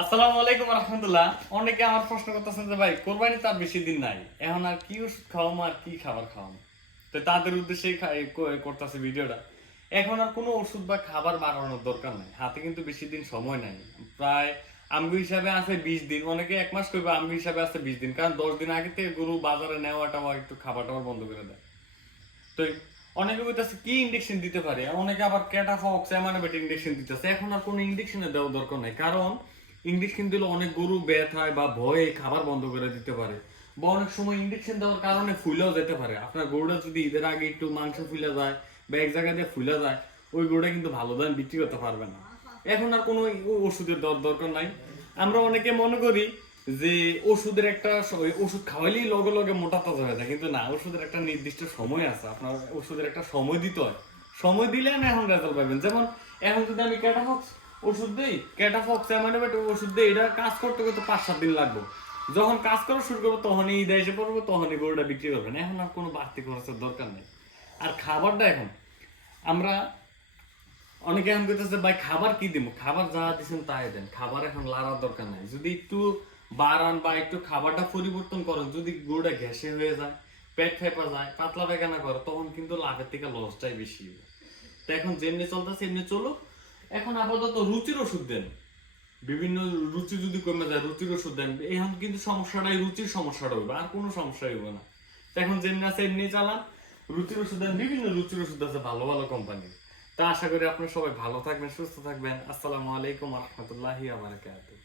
আসসালামু আলাইকুম রাহমাতুল্লাহ। অনেকে আমার প্রশ্ন করতেছেন যে ভাই কোরবানি তো আর বেশি দিন নাই, এখন আর কি ওষুধ খাওয়াম আর কি খাবার খাওয়াম। তো তাদের উদ্দেশ্যেই করতেছে ভিডিওটা। এখন আর কোনো ওষুধ বা খাবার বানানোর দরকার নাই, হাতে কিন্তু বেশি দিন সময় নাই। প্রায় আমগো হিসাবে আছে 20 দিন, অনেকে 1 মাস করবে, আমগো হিসাবে আছে 20 দিন। কারণ 10 দিন আগে থেকে গরু বাজারে নেওয়াটা একটু খাবার টাবার বন্ধ করে দেয়। তো অনেকে বলতেছে কি ইনজেকশন দিতে পারে, অনেকে আবার ক্যাটাফক্স অ্যামানোভেট ইনজেকশন দিতেছে। এখন আর কোনো ইনজেকশনে দেওয়ার দরকার নাই, কারণ ইনজেকশন দিলে অনেক গরু ব্যথা হয় বা ভয়ে খাবার বন্ধ করে দিতে পারে, বা অনেক সময় ইনজেকশন দেওয়ার কারণে ফুলেও যেতে পারে। আপনার গরুটা যদি ঈদের আগে একটু মাংস ফুলে যায় বা এক জায়গায় দিয়ে ফুলে যায়, ওই গরুটা কিন্তু ভালো দাম বিক্রি করতে পারবে না। এখন আর কোনো ওষুধের দরকার নাই। আমরা অনেকে মনে করি যে ওষুধের একটা ওষুধ খাওয়াইলেই লগে লগে মোটা তাজা হয়ে যায়, কিন্তু না, ওষুধের একটা নির্দিষ্ট সময় আছে। আপনার ওষুধের একটা সময় দিতে হয়, সময় দিলে না এখন রেজাল্ট পাবেন। যেমন এখন যদি আমি ক্যাটাফক্স ওষুধ দিই, ক্যাটাফক্স অ্যামানোভেট ওষুধ দিই, এটা কাজ করতে করতে 5-7 দিন লাগবে। যখন কাজ করা শুরু করবো তখনই ঈদ এসে পড়বো, তখনই গরুটা বিক্রি করবেন। এখন আর কোনো বাড়তি খরচের দরকার নেই। আর খাবারটা এখন আমরা অনেকে এখন বলতেছে ভাই খাবার কি দিব, খাবার যা দিচ্ছেন তাই দেন, খাবার এখন লাড়ার দরকার নাই। যদি একটু বাড়ান বা একটু খাবারটা পরিবর্তন করেন, যদি গরুটা ঘেঁষে হয়ে যায়, পেট ফেপা যায়, পাতলা পায়খানা করে, তখন কিন্তু লাভের থেকে লসটাই বেশি হবে। তো এখন যেমনি চলতেছে এমনি চলো। এখন আপাতত রুচির ওষুধ দেন, বিভিন্ন রুচি যদি কমে যায় রুচির ওষুধ দেন। এখন কিন্তু সমস্যাটাই রুচির সমস্যাটা হবে, আর কোনো সমস্যাই হবে না। তো এখন যেমনি আছে এমনি চালান, রুচির ওষুধ দেন, বিভিন্ন রুচির ওষুধ আছে ভালো ভালো কোম্পানির। তা আশা করি আপনারা সবাই ভালো থাকবেন, সুস্থ থাকবেন। আসসালামু আলাইকুম রহমতুল্লাহি ওয়া বারাকাতুহু।